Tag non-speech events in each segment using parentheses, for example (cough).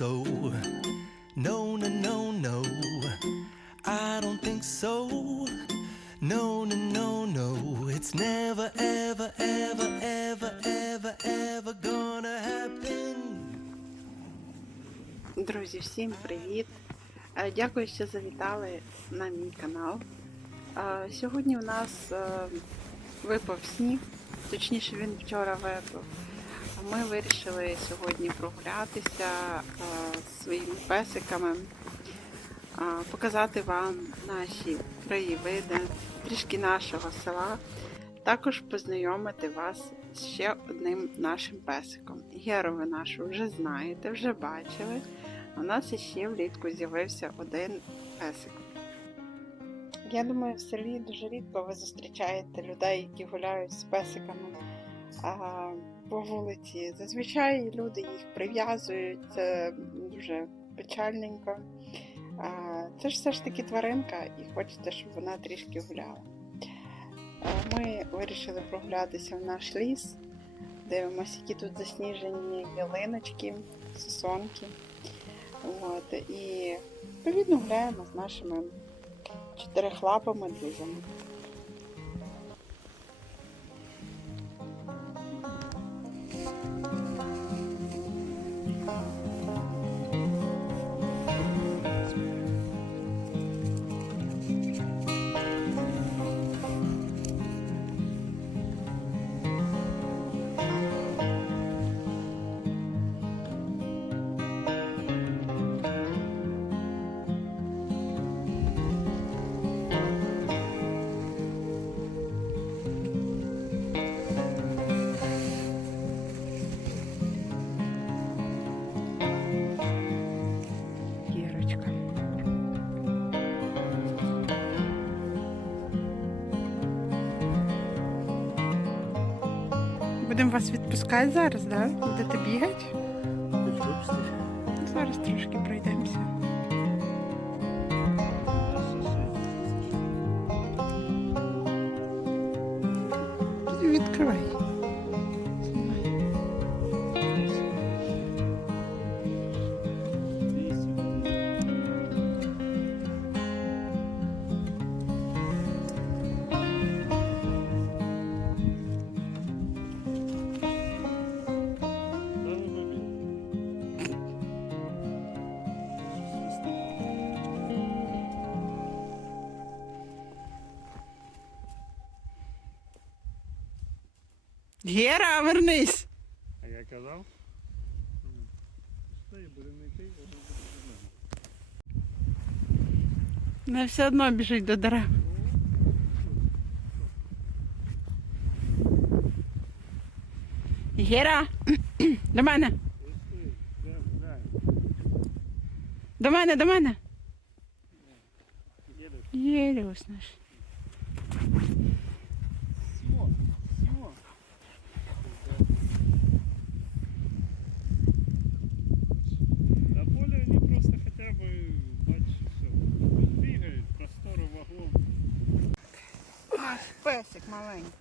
so. No, no, no, no. I don't think so. No, no, no, no. It's never, ever, ever, ever, ever, ever gonna happen. Друзі, всім привіт! Е, Дякую, що завітали на мій канал. Е, Сьогодні у нас е, випав сніг, точніше він вчора випав. Ми вирішили сьогодні прогулятися е, з своїми песиками, е, показати вам наші краєвиди, трішки нашого села, також познайомити вас з ще одним нашим песиком. Геру ви нашу вже знаєте, вже бачили. У нас іще влітку з'явився один песик. Я думаю, в селі дуже рідко ви зустрічаєте людей, які гуляють з песиками по вулиці. Зазвичай люди їх прив'язують, це дуже печальненько. Це ж все ж таки тваринка, і хочеться, щоб вона трішки гуляла. Ми вирішили прогулятися в наш ліс. Дивимося, які тут засніжені ялиночки, сосонки. От, і відповідно гуляємо з нашими чотирихлапими друзями. Будемо вас відпускати зараз, да? Будете бігати? Зараз трошки пройдемося. Гера, вернись! А я казав? Що і будемо йти, воно буде Не все одно біжить до дерев. Гера! (clears throat) До мене! До мене, до мене! Єлюс наш. Песик маленький.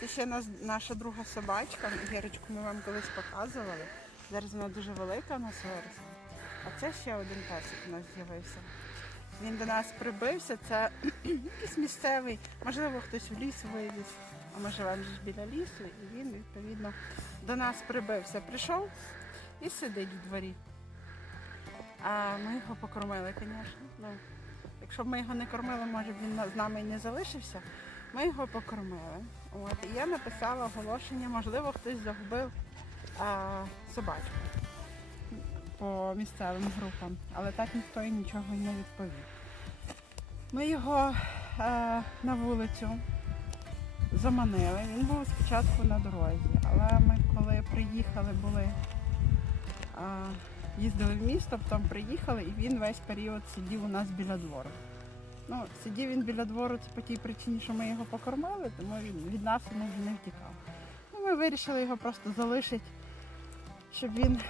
Це ще наша друга собачка. Герочку ми вам колись показували. Зараз вона дуже велика у нас виросла. А це ще один песик у нас з'явився. Він до нас прибився, це (clears throat) якийсь місцевий, можливо, хтось в ліс вивіз, а ми живемо ж біля лісу, і він, відповідно, до нас прибився. Прийшов і сидить в дворі. А ми його покормили, звісно. Ну, якщо б ми його не кормили, може б він з нами і не залишився. Ми його покормили. От, і я написала оголошення, можливо, хтось загубив а, собачку по місцевим групам, але так ніхто і нічого не відповів. Ми його е, на вулицю заманили. Він був спочатку на дорозі, але ми коли приїхали, були, е, їздили в місто, потім приїхали, і він весь період сидів у нас біля двору. Ну, сидів він біля двору це по тій причині, що ми його покормили, тому він від нас він вже не втікав. Ну, ми вирішили його просто залишити, щоб він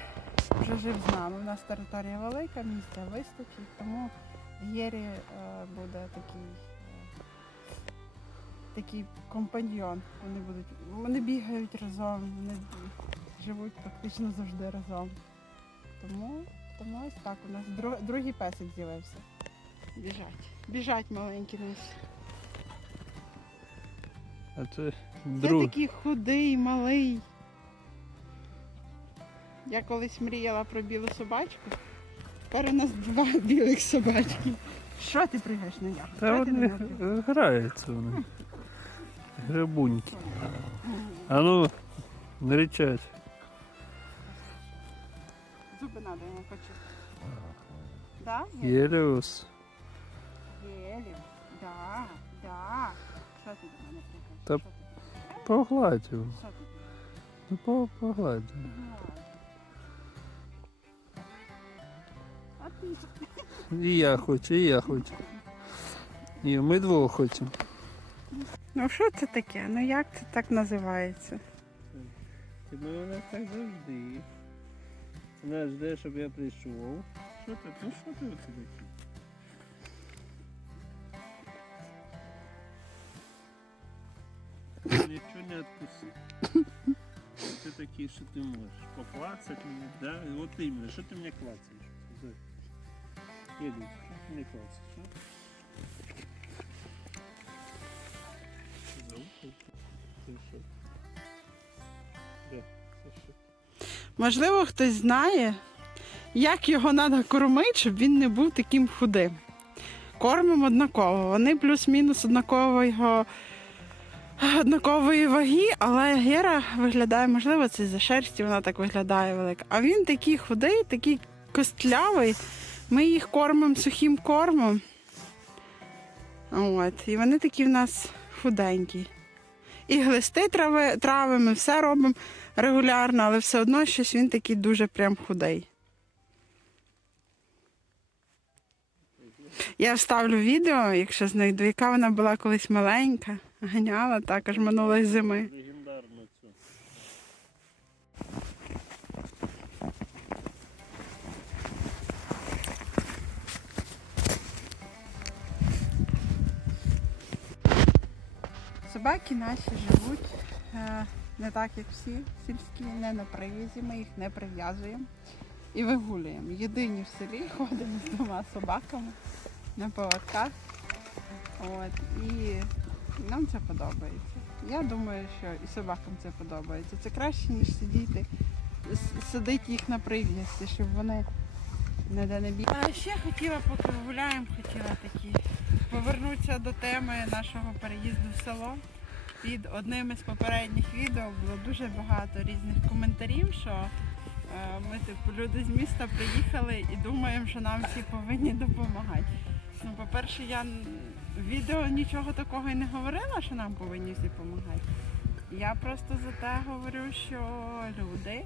вже жив з нами. У нас територія велика, місця вистачить, тому Єрі е, буде такий, е, такий компаньйон. Вони будуть, вони бігають разом, вони живуть практично завжди разом. Тому Тому ось так у нас друг- другий песик з'явився. Біжать. Біжать маленькі наші. А це Це такий худий, малий. Я колись мріяла про білу собачку. Тепер у нас два (laughs) білих собачки. Що ти пригаєш на нього? Та вони граються вони. Грибуньки. А ну, не речать. Зуби треба йому почистити. Да? Єліус. Да, да. Що ти до мене? Та- ти? Погладь його. Що ти? Ну по- погладь. А ти що? І я хочу, і я хочу. І ми двох хочемо. Ну що це таке? Ну як це так називається? Ну вона так завжди. Вона жде, щоб я прийшов. Що ти? Ну що ти оце такий? Нічого не відпусти. Ти такий, що ти можеш. Поклацати мені, да? От іменно, що ти мене клацаєш? Іду, що ти мене клацаєш? Можливо, хтось знає, як його треба кормити, щоб він не був таким худим. Кормимо однаково. Вони плюс-мінус однакового, однакової ваги, але Гера виглядає, можливо, це за шерсті вона так виглядає велика. А він такий худий, такий костлявий. Ми їх кормимо сухим кормом. От, і вони такі в нас худенькі. І глисти трави, ми все робимо регулярно, але все одно щось він такий дуже прям худий. Я вставлю відео, якщо знайду, яка вона була колись маленька, ганяла також минулої зими. Легендарну цю. Собаки наші живуть е, не так, як всі сільські, не на привізі, ми їх не прив'язуємо і вигулюємо. Єдині в селі (laughs) ходимо з двома собаками на поводках. От, і нам це подобається. Я думаю, що і собакам це подобається. Це краще, ніж сидіти, с- сидити їх на прив'язці, щоб вони ніде не бігали. А ще хотіла, поки гуляємо, хотіла такі повернутися до теми нашого переїзду в село. Під одним із попередніх відео було дуже багато різних коментарів, що е, ми, типу, люди з міста приїхали і думаємо, що нам всі повинні допомагати. Ну, по-перше, я в відео нічого такого і не говорила, що нам повинні всі допомагати. Я просто за те говорю, що люди,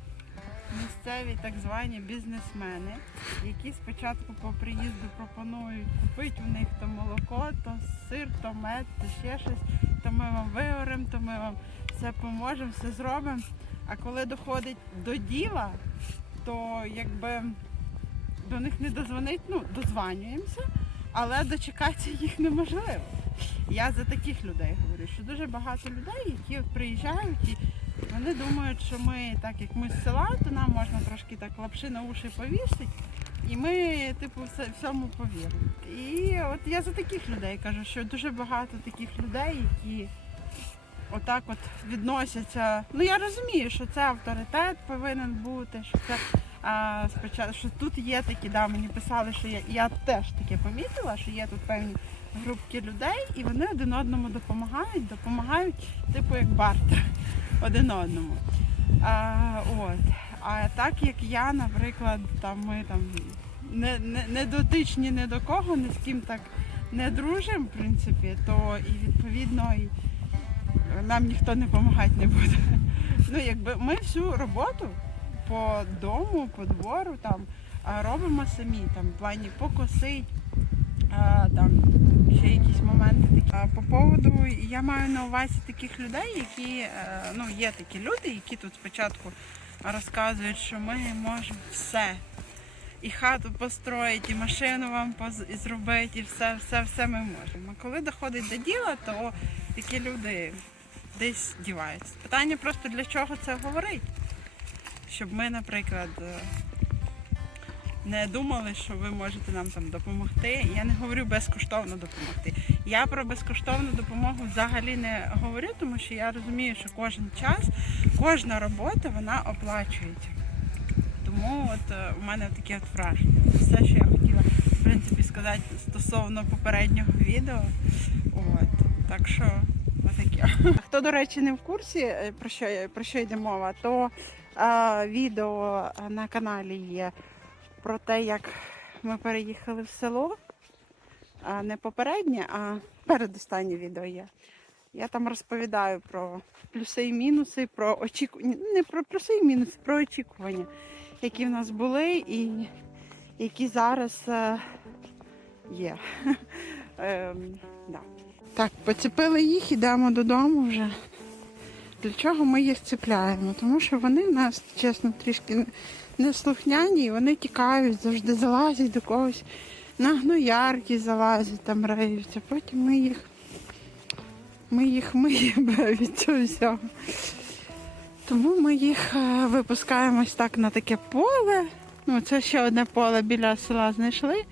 місцеві так звані бізнесмени, які спочатку по приїзду пропонують купити у них то молоко, то сир, то мед, то ще щось, то ми вам вигоримо, то ми вам все поможемо, все зробимо. А коли доходить до діла, то якби до них не дозвонить, ну, дозванюємося, але дочекатися їх неможливо. Я за таких людей говорю, що дуже багато людей, які приїжджають і вони думають, що ми, так як ми з села, то нам можна трошки так лапши на уші повісити, і ми, типу, все, всьому повіримо. І от я за таких людей кажу, що дуже багато таких людей, які отак от відносяться. Ну я розумію, що це авторитет повинен бути, що це спочатку, що тут є такі, да, мені писали, що я, я теж таке помітила, що є тут певні групки людей, і вони один одному допомагають, допомагають, типу як бартер (laughs) один одному. А, от. а так як я, наприклад, там ми там не, не, не дотичні ні до кого, ні з ким так не дружимо, в принципі, то і відповідно і нам ніхто не допомагати не буде. (laughs) Ну, якби ми всю роботу по дому, по двору там робимо самі, там в плані покосить, там ще якісь моменти такі. По поводу я маю на увазі таких людей, які е, ну є такі люди, які тут спочатку розказують, що ми можемо все. І хату построїть, і машину вам зробити, і все, все, все ми можемо. А коли доходить до діла, то такі люди десь діваються. Питання просто для чого це говорить? Щоб ми, наприклад, е, не думали, що ви можете нам там допомогти. Я не говорю безкоштовно допомогти. Я про безкоштовну допомогу взагалі не говорю, тому що я розумію, що кожен час, кожна робота вона оплачується. Тому от е, у мене таке от враження. Все, що я хотіла в принципі сказати стосовно попереднього відео. От так що. Хто, до речі, не в курсі е, про що про що йде мова, то е, відео на каналі є про те, як ми переїхали в село. Не попереднє, а передостаннє відео є. Я там розповідаю про плюси і мінуси, про очікування. Не про плюси і мінуси, про очікування, які в нас були і які зараз е, є. (laughs) Ем, да. Так, поцепили їх, ідемо додому вже. Для чого ми їх цепляємо? Тому що вони в нас, чесно, трішки неслухняні, і вони тікають, завжди залазять до когось. На гноярки залазять, там риються. Потім ми їх, ми їх миємо від цього всього. Тому ми їх е, випускаємо ось так на таке поле. Ну, це ще одне поле біля села знайшли.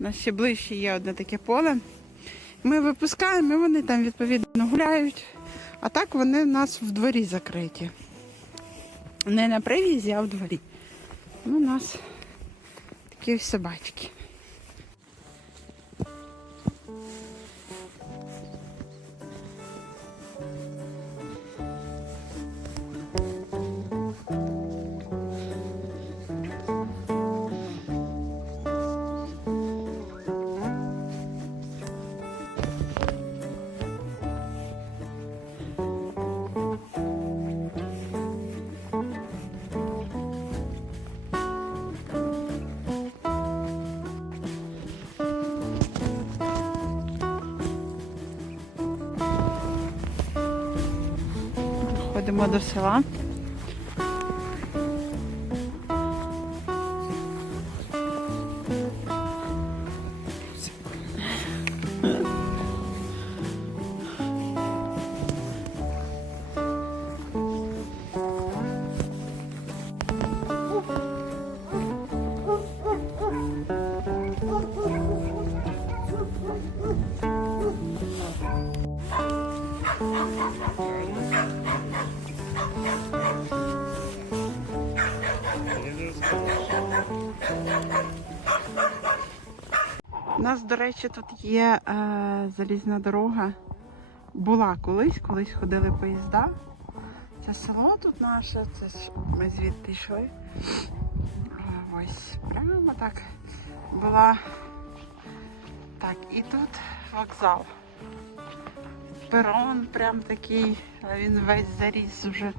У нас ще ближче є одне таке поле. Ми випускаємо, і вони там відповідно гуляють. А так вони в нас в дворі закриті. Не на привізі, а в дворі. Ну, у нас такі собачки. Ходимо до села. У нас, до речі, тут є е, залізна дорога. Була колись, колись ходили поїзда. Це село тут наше, це ми звідти йшли. Е, Ось прямо так була. Так, і тут вокзал. Перон прям такий, він весь заріс вже.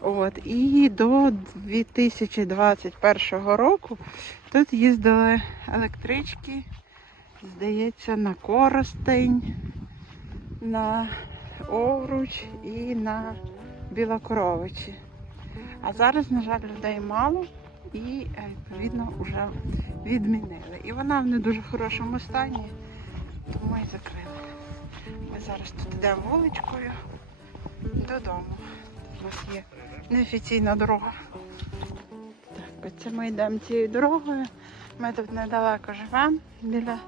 От. І до 2021 року тут їздили електрички, здається, на Коростень, на Овруч і на Білокоровичі. А зараз, на жаль, людей мало і е, відповідно вже відмінили. І вона в не дуже хорошому стані, тому і закрили. Ми зараз тут йдемо вуличкою додому. У нас є неофіційна дорога. Так, оце ми йдемо цією дорогою. Ми тут недалеко живемо біля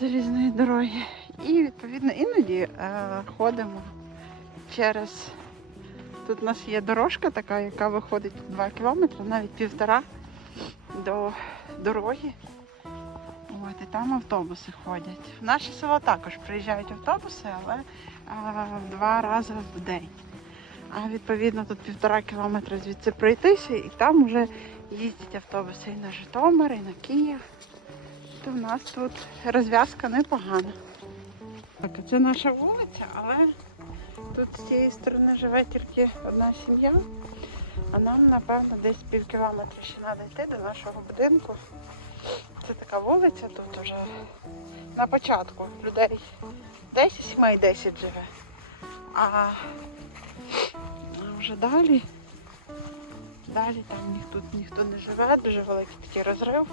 залізної дороги. І відповідно іноді е, ходимо через. Тут у нас є дорожка така, яка виходить 2 кілометри, навіть півтора до дороги. От, і там автобуси ходять. В наше село також приїжджають автобуси, але е, два рази в день. А відповідно тут півтора кілометра звідси пройтися, і там вже їздять автобуси і на Житомир, і на Київ. То в нас тут розв'язка непогана. Так, це наша вулиця, але тут з цієї сторони живе тільки одна сім'я, а нам, напевно, десь пів кілометра ще треба йти до нашого будинку. Це така вулиця тут вже на початку людей 10 сімей 10 живе. А вже далі, далі там ніхто, ніхто не живе, дуже великий такий розрив.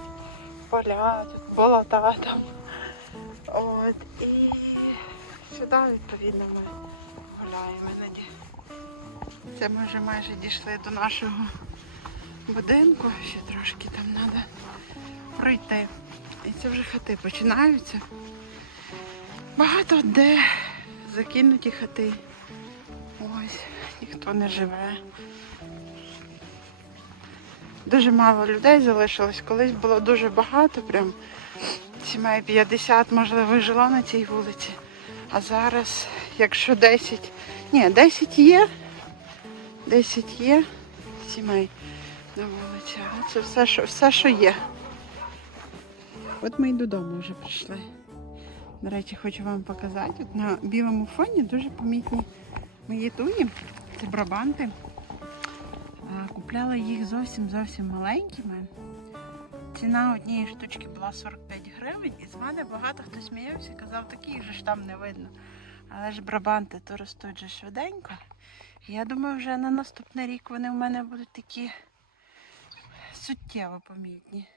Поля, тут болота там. От, і сюди, відповідно, ми гуляємо іноді. Це ми вже майже дійшли до нашого будинку. Ще трошки там треба пройти. І це вже хати починаються. Багато де закинуті хати. Ніхто не живе. Дуже мало людей залишилось. Колись було дуже багато, прям сімей 50, можливо, жило на цій вулиці. А зараз, якщо 10, ні, 10 є, 10 є сімей на вулиці, але це все, що, все, що є. От ми і додому вже прийшли. До речі, хочу вам показати. От на білому фоні дуже помітні мої туї. Це брабанти. Купляла їх зовсім зовсім маленькими. Ціна однієї штучки була 45 гривень, і з мене багато хто сміявся, казав, таких же ж там не видно. Але ж брабанти то ростуть же швиденько. Я думаю, вже на наступний рік вони в мене будуть такі суттєво помітні.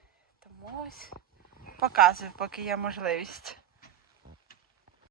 Тому ось показую, поки є можливість.